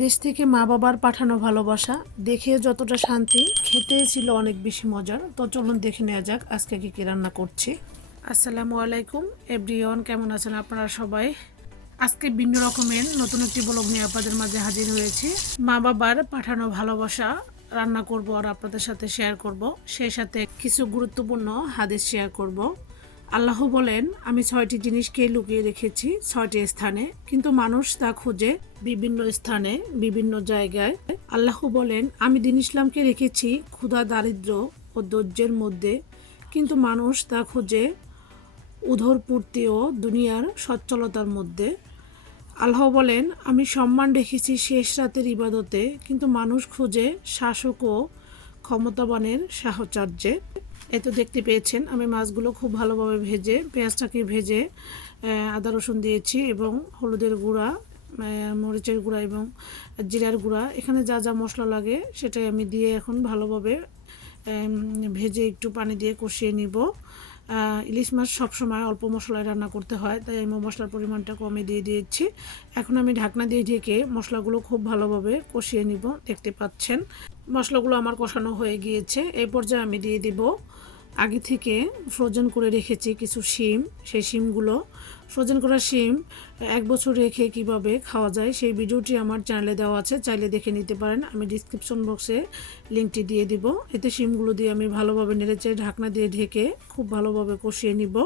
দেশ থেকে মা বাবার পাঠানো ভালোবাসা, দেখে যতটা শান্তি খেতে ছিল অনেক বেশি মজার। তো চলুন দেখে নেওয়া যাক আজকে কি কী রান্না করছি। আসসালামু আলাইকুম, এভরিওয়ান কেমন আছেন আপনারা সবাই? আজকে ভিন্ন রকমের নতুন একটি ব্লগ নিয়ে আপনাদের মাঝে হাজির হয়েছি। মা বাবার পাঠানো ভালোবাসা রান্না করব আর আপনাদের সাথে শেয়ার করব। সেই সাথে কিছু গুরুত্বপূর্ণ হাদিস শেয়ার করব। আল্লাহ বলেন, আমি ছয়টি জিনিসকে লুকিয়ে রেখেছি, ছয়টি স্থানে। কিন্তু মানুষ তা খোঁজে বিভিন্ন স্থানে, বিভিন্ন জায়গায়। আল্লাহ বলেন, আমি দিন ইসলামকে রেখেছি ক্ষুধা, দারিদ্র ও ধৈর্যের মধ্যে। কিন্তু মানুষ তা খোঁজে উধরপূর্তি ও দুনিয়ার সচ্ছলতার মধ্যে। আল্লাহ বলেন, আমি সম্মান রেখেছি শেষ রাতের ইবাদতে। কিন্তু মানুষ খোঁজে শাসক ও ক্ষমতাবানের সাহচর্যে। এ তো দেখতে পেয়েছেন, আমি মাছগুলো খুব ভালোভাবে ভেজে, পেঁয়াজটাকে ভেজে আদা রসুন দিয়েছি এবং হলুদের গুঁড়া মরিচের গুঁড়া এবং জিরার গুঁড়া। এখানে যা যা মশলা লাগে সেটাই আমি দিয়ে এখন ভালোভাবে ভেজে একটু পানি দিয়ে কষিয়ে নিব। ইলিশ মাছ সবসময় অল্প মশলায় রান্না করতে হয়, তাই আমি মশলার পরিমাণটা কমে দিয়ে দিয়েছি। এখন আমি ঢাকনা দিয়ে ঢেকে মশলাগুলো খুব ভালোভাবে কষিয়ে নিব, দেখতে পাচ্ছেন। মশলাগুলো আমার কষানো হয়ে গিয়েছে, এই পর্যায়ে আমি দিয়ে দিব আগে থেকে ফ্রোজেন করে রেখেছি কিছু শিম, সেই শিমগুলো। ফ্রোজেন করা শিম এক বছর রেখে কীভাবে খাওয়া যায় সেই ভিডিওটি আমার চ্যানেলে দেওয়া আছে, চাইলে দেখে নিতে পারেন। আমি ডিসক্রিপশন বক্সে লিঙ্কটি দিয়ে দিব। এতে শিমগুলো দিয়ে আমি ভালোভাবে নেড়েচেড়ে ঢাকনা দিয়ে ঢেকে খুব ভালোভাবে কষিয়ে নিব।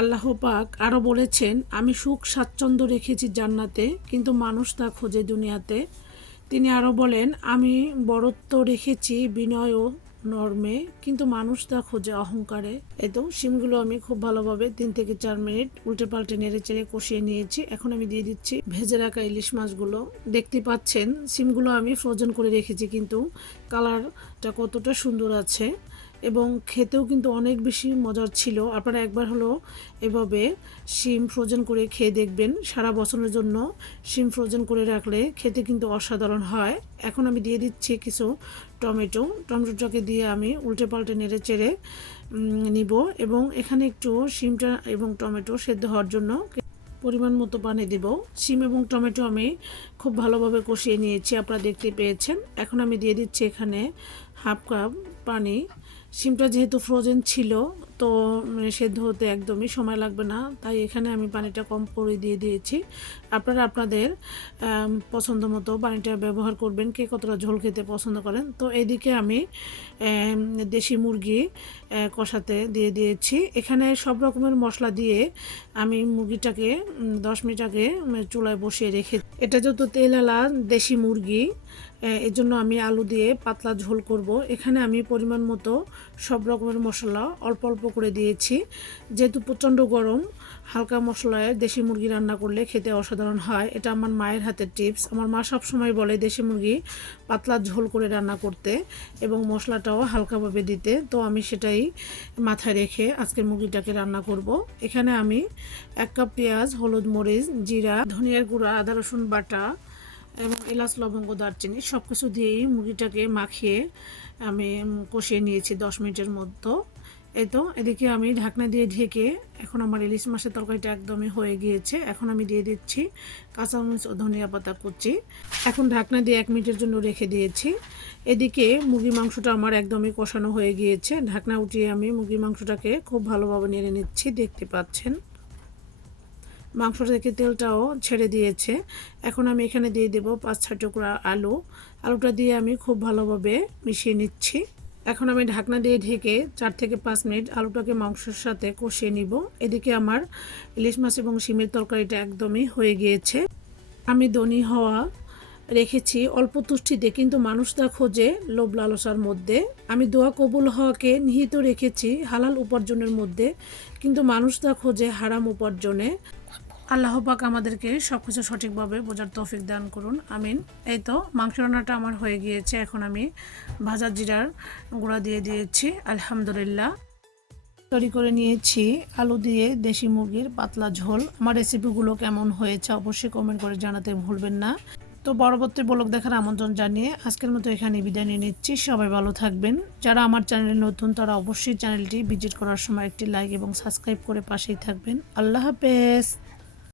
আল্লাহ পাক আরও বলেছেন, আমি সুখ স্বাচ্ছন্দ্য রেখেছি জান্নাতে, কিন্তু মানুষ তা খোঁজে দুনিয়াতে। তিনি আরও বলেন, আমি বড়ত্ব রেখেছি বিনয় ও নর্মে, কিন্তু মানুষ তা খোঁজে অহংকারে। এতো সিমগুলো আমি খুব ভালোভাবে তিন থেকে চার মিনিট উল্টে পাল্টে নেড়ে চেড়ে কষিয়ে নিয়েছি। এখন আমি দিয়ে দিচ্ছি ভেজে রাখা ইলিশ মাছগুলো। দেখতে পাচ্ছেন সিমগুলো আমি ফ্রোজেন করে রেখেছি, কিন্তু কালারটা কতটা সুন্দর আছে। এবং খেতেও কিন্তু অনেক বেশি মজার ছিল। আপনারা একবার হলো এভাবে শিম ফ্রোজেন করে খেয়ে দেখবেন। সারা বছরের জন্য শিম ফ্রোজেন করে রাখলে খেতে কিন্তু অসাধারণ হয়। এখন আমি দিয়ে দিচ্ছি কিছু টমেটো। টমেটোটাকে দিয়ে আমি উল্টে পাল্টে নেড়ে চেড়ে নিব এবং এখানে একটু শিমটা এবং টমেটো সেদ্ধ হওয়ার জন্য পরিমাণ মতো পানি দেব। শিম এবং টমেটো আমি খুব ভালোভাবে কষিয়ে নিয়েছি, আপনারা দেখতে পেয়েছেন। এখন আমি দিয়ে দিচ্ছি এখানে হাফ কাপ পানি। শিমটা যেহেতু ফ্রোজেন ছিল তো উম, সেদ্ধ হতে একদমই সময় লাগবে না। তাই এখানে আমি পানিটা কম করে দিয়ে দিয়েছি। আপনারা আপনাদের পছন্দ মতো পানিটা ব্যবহার করবেন। কে কতটা ঝোল খেতে পছন্দ করেন। তো এদিকে আমি দেশি মুরগি কষাতে দিয়ে দিয়েছি। এখানে সব রকমের মশলা দিয়ে আমি মুরগিটাকে দশ মিনিট আগে চুলায় বসিয়ে রেখে এটা যেহেতু তেলালা দেশি মুরগি এর জন্য আমি আলু দিয়ে পাতলা ঝোল করব। এখানে আমি পরিমাণ মতো সব রকমের মশলা অল্প অল্প করে দিয়েছি। যেহেতু প্রচণ্ড গরম, হালকা মশলায় দেশি মুরগি রান্না করলে খেতে অসাধারণ হয়। এটা আমার মায়ের হাতের টিপস। আমার মা সবসময় বলে দেশি মুরগি পাতলা ঝোল করে রান্না করতে এবং মশলাটাও হালকাভাবে দিতে। তো আমি সেটাই মাথায় রেখে আজকের মুরগিটাকে রান্না করব। এখানে আমি এক কাপ পেঁয়াজ, হলুদ মরিচ, জিরা, ধনিয়ার গুঁড়া, আদা, রসুন বাটা এবং এলাচ, লবঙ্গ, দারচিনি সব কিছু দিয়েই মুরগিটাকে মাখিয়ে আমি কষিয়ে নিয়েছি দশ মিনিটের এই তো, এদিকে আমি ঢাকনা দিয়ে ঢেকে এখন আমার ইলিশ মাছের তরকারিটা একদমই হয়ে গিয়েছে। এখন আমি দিয়ে দিচ্ছি কাঁচামরিচ ও ধনিয়া পাতা কুচি। এখন ঢাকনা দিয়ে এক মিনিটের জন্য রেখে দিয়েছি। এদিকে মুরগি মাংসটা আমার একদমই কষানো হয়ে গিয়েছে। ঢাকনা উঠিয়ে আমি মুরগি মাংসটাকে খুব ভালোভাবে নেড়ে নিচ্ছি, দেখতে পাচ্ছেন। মাংস থেকে তেলটাও ছেড়ে দিয়েছে। এখন আমি এখানে দিয়ে দেবো পাঁচ ছয় টুকরা আলু। আলুটা দিয়ে আমি খুব ভালোভাবে মিশিয়ে নিচ্ছি। এখন আমি ঢাকনা দিয়ে ঢেকে চার থেকে পাঁচ মিনিট আলুটাকে মাংসের সাথে কষিয়ে নিব। এদিকে আমার ইলিশ মাছ এবং শিমের তরকারিটা একদমই হয়ে গিয়েছে। আমি দনি হওয়া রেখেছি অল্প তুষ্টিতে, কিন্তু মানুষ তা খোঁজে লোভ লালসার মধ্যে। আমি দোয়া কবুল হওয়াকে নিহিত রেখেছি হালাল উপার্জনের মধ্যে, কিন্তু মানুষ তা খোঁজে হারাম উপার্জনে। আল্লাহ পাক আমাদেরকে সব কিছু সঠিকভাবে বোঝার তৌফিক দান করুন, আমিন। এই তো, মাংস রান্নাটা আমার হয়ে গিয়েছে, এখন আমি ভাজা জিরার গুঁড়া দিয়ে দিয়েছি, আলহামদুলিল্লাহ। তৈরি করে নিয়েছি আলু দিয়ে দেশি মুরগির পাতলা ঝোল। আমার রেসিপিগুলো কেমন হয়েছে অবশ্যই কমেন্ট করে জানাতে ভুলবেন না। তো পরবর্তী ব্লগ দেখার আমন্ত্রণ জানিয়ে আজকের মতো এখানে বিদায় নিয়ে নিচ্ছি। সবাই ভালো থাকবেন। যারা আমার চ্যানেলে নতুন, তারা অবশ্যই চ্যানেলটি ভিজিট করার সময় একটি লাইক এবং সাবস্ক্রাইব করে পাশেই থাকবেন। আল্লাহ হাফেজ।